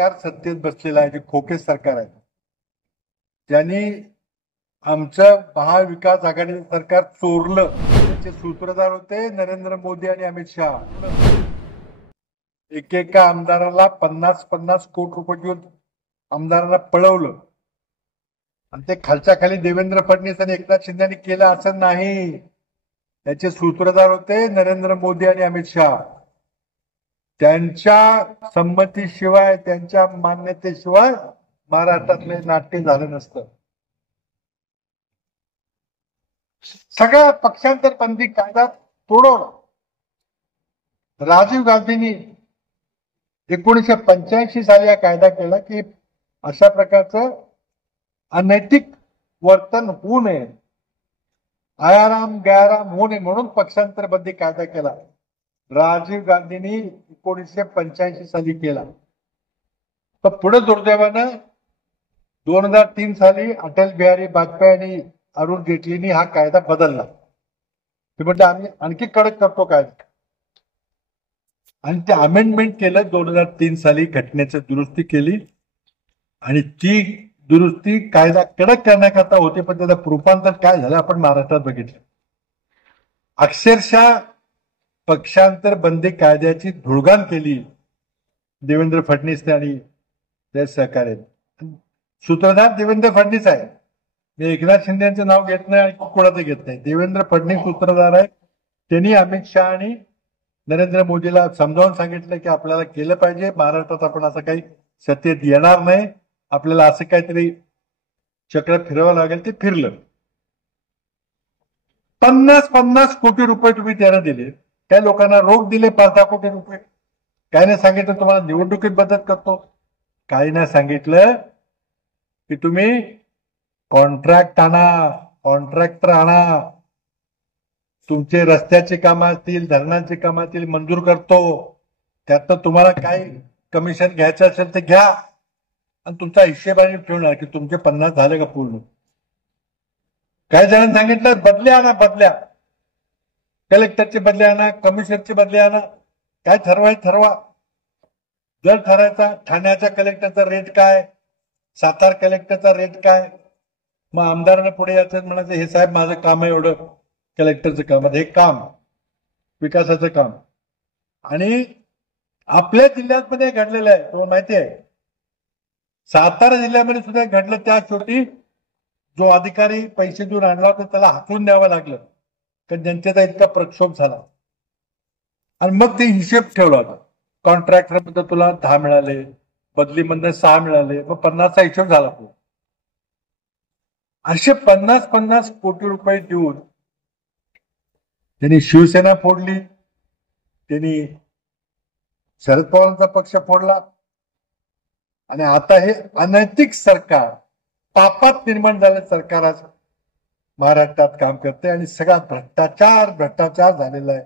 सरकार सत्तेत बसलेलं आहे, जे खोके सरकार आहे, ज्यांनी आमचं महाविकास आघाडीचं सरकार चोरलं. त्याचे सूत्रधार होते नरेंद्र मोदी आणि अमित शहा. एकेका आमदाराला 50-50 कोटी रुपये देऊन आमदारांना पळवलं आणि ते खालच्या खाली देवेंद्र फडणवीस आणि एकनाथ शिंदेनी केलं असं नाही. त्याचे सूत्रधार होते नरेंद्र मोदी आणि अमित शहा. त्यांच्या संमतीशिवाय, त्यांच्या मान्यतेशिवाय महाराष्ट्रातले नाट्य झालं नसतं. सगळ्या पक्षांतर बंदी कायदा तोडवला. राजीव गांधींनी 1985 साली हा कायदा केला की अशा प्रकारचं अनैतिक वर्तन होऊ नये, आयाराम गैराम होऊ नये म्हणून पक्षांतर बंदी कायदा केला. राजीव गांधींनी 1985 साली केला. तर पुढे दुर्दैवानं 2003 साली अटल बिहारी वाजपेयी आणि अरुण जेटलींनी हा कायदा बदलला. ते म्हणजे आम्ही आणखी कडक करतो कायदा, आणि ते अमेंडमेंट केलं 2003 साली. घटनेची दुरुस्ती केली आणि ती दुरुस्ती कायदा कडक करण्याकरता होते, पण त्याचं रूपांतर काय झालं आपण महाराष्ट्रात बघितलं. अक्षरशः पक्षांतर बंदी कायद्याची धुळगाण केली देवेंद्र फडणवीसने आणि त्या सहकार्य. सूत्रधार देवेंद्र फडणवीस आहे. मी एकनाथ शिंदे यांचं नाव घेत नाही आणि कोणाचं घेत नाही. देवेंद्र फडणवीस सूत्रधार आहे. त्यांनी अमित शहा आणि नरेंद्र मोदीला समजावून सांगितलं की आपल्याला केलं पाहिजे, महाराष्ट्रात आपण असं काही सत्तेत येणार नाही, आपल्याला असं काहीतरी चक्र फिरवावं लागेल. ते फिरलं. 50-50 कोटी रुपये तुम्ही त्याला दिले. त्या लोकांना रोख दिले 5-10 कोटी रुपये. काही नाही सांगितलं तुम्हाला निवडणुकीत मदत करतो. काही नाही सांगितलं की तुम्ही कॉन्ट्रॅक्ट आणा, कॉन्ट्रॅक्टर आणा, तुमचे रस्त्याचे काम असतील, धरणांचे काम असतील मंजूर करतो, त्यातनं तुम्हाला काय कमिशन घ्यायचं असेल ते घ्या आणि तुमचा हिशेबाने ठेवणार की तुमचे 50 झाले का पूर्ण. काही जणांनी सांगितलं बदल्या आणा, बदल्या, कलेक्टरचे बदले आणा, कमिशनरचे बदले आणा, काय ठरवा. जर ठरायचा ठाण्याच्या कलेक्टरचा रेट काय, सातारा कलेक्टरचा रेट काय, मग आमदारांना पुढे यायचं म्हणायचं हे साहेब माझं काम आहे एवढं, कलेक्टरचं काम, हे काम विकासाचं काम. आणि आपल्या जिल्ह्यात मध्ये घडलेलं आहे, तुम्हाला माहिती आहे. सातारा जिल्ह्यामध्ये सुद्धा घडलं. त्या शेवटी जो अधिकारी पैसे देऊन आणला होता त्याला हाकलून द्यावं लागलं, कारण जनतेचा इतका प्रक्षोभ झाला. आणि मग ते हिशेब ठेवला होता. कॉन्ट्रॅक्टर मध्ये तुला 10 मिळाले, बदलीमधनं 6 मिळाले, मग 50चा हिशोब झाला. असे 50-50 कोटी रुपये देऊन त्यांनी शिवसेना फोडली, त्यांनी शरद पवारांचा पक्ष फोडला. आणि आता हे अनैतिक सरकार, पापात निर्माण झालं सरकार आज महाराष्ट्रात काम करते आणि सगळा भ्रष्टाचार झालेला आहे.